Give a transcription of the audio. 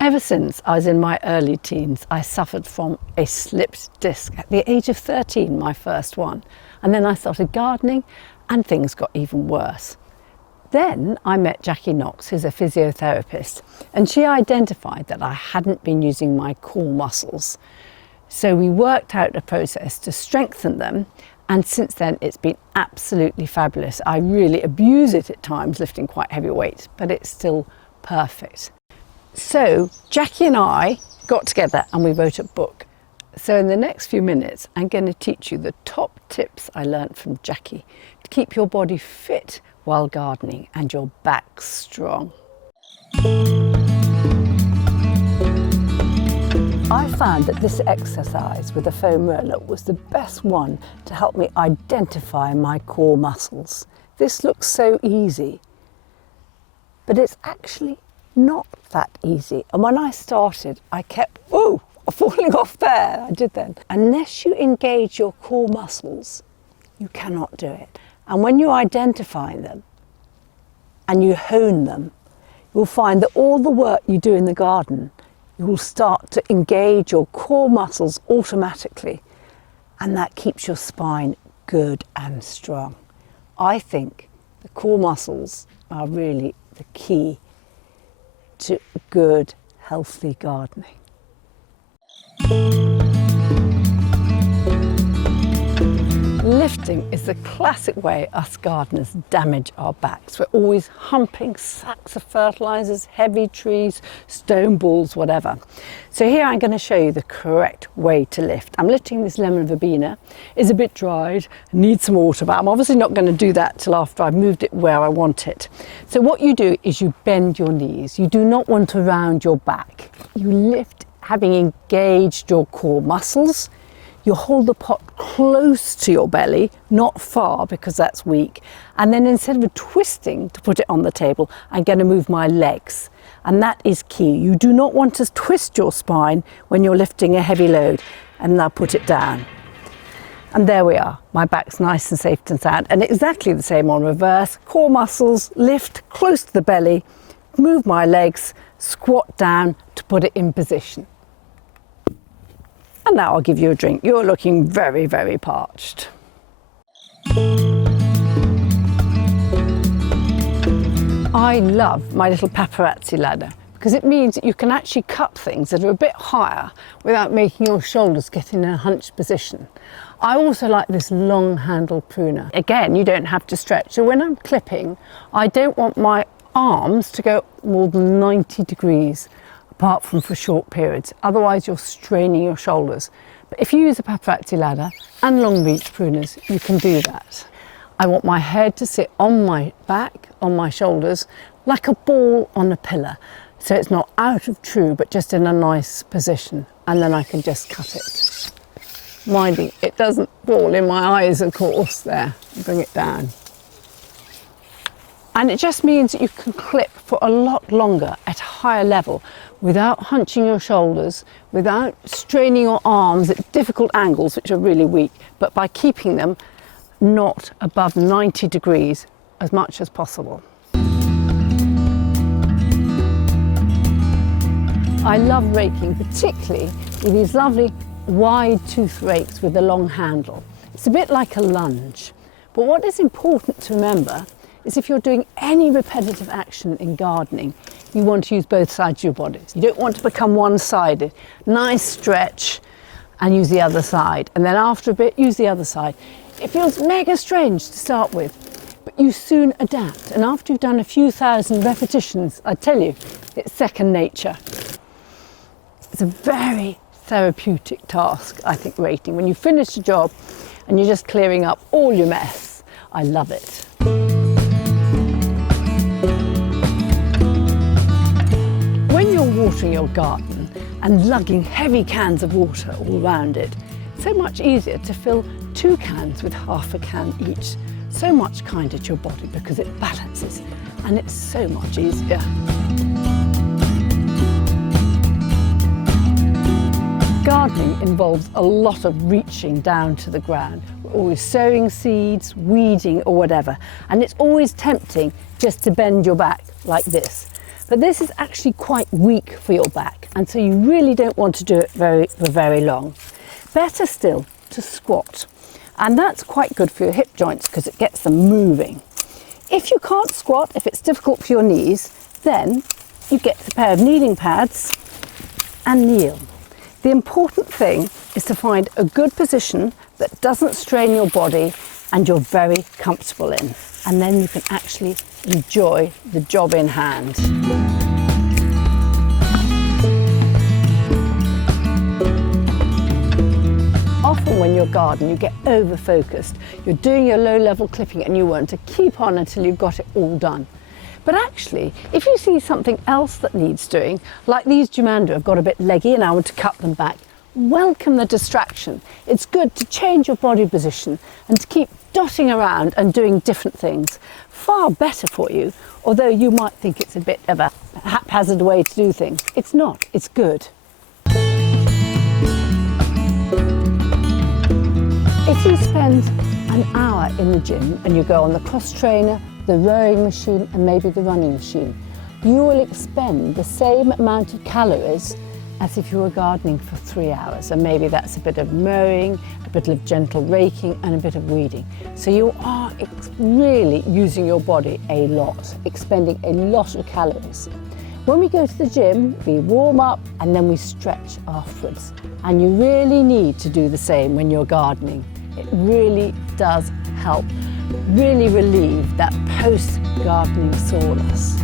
Ever since I was in my early teens, I suffered from a slipped disc at the age of 13, my first one. And then I started gardening and things got even worse. Then I met Jackie Knox, who's a physiotherapist, and she identified that I hadn't been using my core muscles. So we worked out a process to strengthen them, and since then it's been absolutely fabulous. I really abuse it at times, lifting quite heavy weights, but it's still perfect. So Jackie and I got together and we wrote a book. So in the next few minutes, I'm going to teach you the top tips I learned from Jackie to keep your body fit while gardening and your back strong. I found that this exercise with a foam roller was the best one to help me identify my core muscles. This looks so easy, but it's actually not that easy. And when I started, I kept, falling off there. I did then. Unless you engage your core muscles, you cannot do it. And when you identify them and you hone them, you'll find that all the work you do in the garden, you will start to engage your core muscles automatically, and that keeps your spine good and strong. I think the core muscles are really the key to good, healthy gardening. Lifting is the classic way us gardeners damage our backs. We're always humping sacks of fertilisers, heavy trees, stone balls, whatever. So here I'm going to show you the correct way to lift. I'm lifting this lemon verbena. It's a bit dried, needs some water, but I'm obviously not going to do that till after I've moved it where I want it. So what you do is you bend your knees. You do not want to round your back. You lift having engaged your core muscles. You hold the pot close to your belly, not far because that's weak. And then instead of twisting to put it on the table, I'm going to move my legs. And that is key. You do not want to twist your spine when you're lifting a heavy load. And now put it down. And there we are. My back's nice and safe and sound. And exactly the same on reverse. Core muscles, lift close to the belly, move my legs, squat down to put it in position. And now I'll give you a drink. You're looking very, very parched. I love my little paparazzi ladder because it means that you can actually cut things that are a bit higher without making your shoulders get in a hunched position. I also like this long handle pruner. Again, you don't have to stretch. So when I'm clipping, I don't want my arms to go more than 90 degrees. Apart from for short periods, otherwise you're straining your shoulders. But if you use a paparazzi ladder and long reach pruners, you can do that. I want my head to sit on my back, on my shoulders, like a ball on a pillar. So it's not out of true, but just in a nice position. And then I can just cut it. Minding, it doesn't fall in my eyes, of course, there. Bring it down. And it just means that you can clip for a lot longer at a higher level without hunching your shoulders, without straining your arms at difficult angles, which are really weak, but by keeping them not above 90 degrees as much as possible. I love raking, particularly with these lovely wide tooth rakes with a long handle. It's a bit like a lunge. But what is important to remember is if you're doing any repetitive action in gardening, you want to use both sides of your body. You don't want to become one-sided. Nice stretch and use the other side. And then after a bit, use the other side. It feels mega strange to start with, but you soon adapt. And after you've done a few thousand repetitions, I tell you, it's second nature. It's a very therapeutic task, I think, raking. When you finish the job and you're just clearing up all your mess, I love it. When you're watering your garden and lugging heavy cans of water all around it, it's so much easier to fill 2 cans with half a can each. So much kinder to your body because it balances, and it's so much easier. Gardening involves a lot of reaching down to the ground. We're always sowing seeds, weeding or whatever, and it's always tempting just to bend your back like this. But this is actually quite weak for your back, and so you really don't want to do it for very long. Better still to squat, and that's quite good for your hip joints because it gets them moving. If you can't squat, if it's difficult for your knees, then you get a pair of kneeling pads and kneel. The important thing is to find a good position that doesn't strain your body and you're very comfortable in, and then you can actually enjoy the job in hand. Often when you're gardening, you get over-focused. You're doing your low-level clipping and you want to keep on until you've got it all done. But actually, if you see something else that needs doing, like these Germander have got a bit leggy and I want to cut them back, welcome the distraction. It's good to change your body position and to keep dotting around and doing different things. Far better for you, although you might think it's a bit of a haphazard way to do things. It's not, it's good. If you spend an hour in the gym and you go on the cross trainer, the rowing machine and maybe the running machine, you will expend the same amount of calories as if you were gardening for 3 hours. And maybe that's a bit of mowing, a bit of gentle raking and a bit of weeding. So you are really using your body a lot, expending a lot of calories. When we go to the gym, we warm up and then we stretch afterwards. And you really need to do the same when you're gardening. It really does help, really relieve that post-gardening soreness.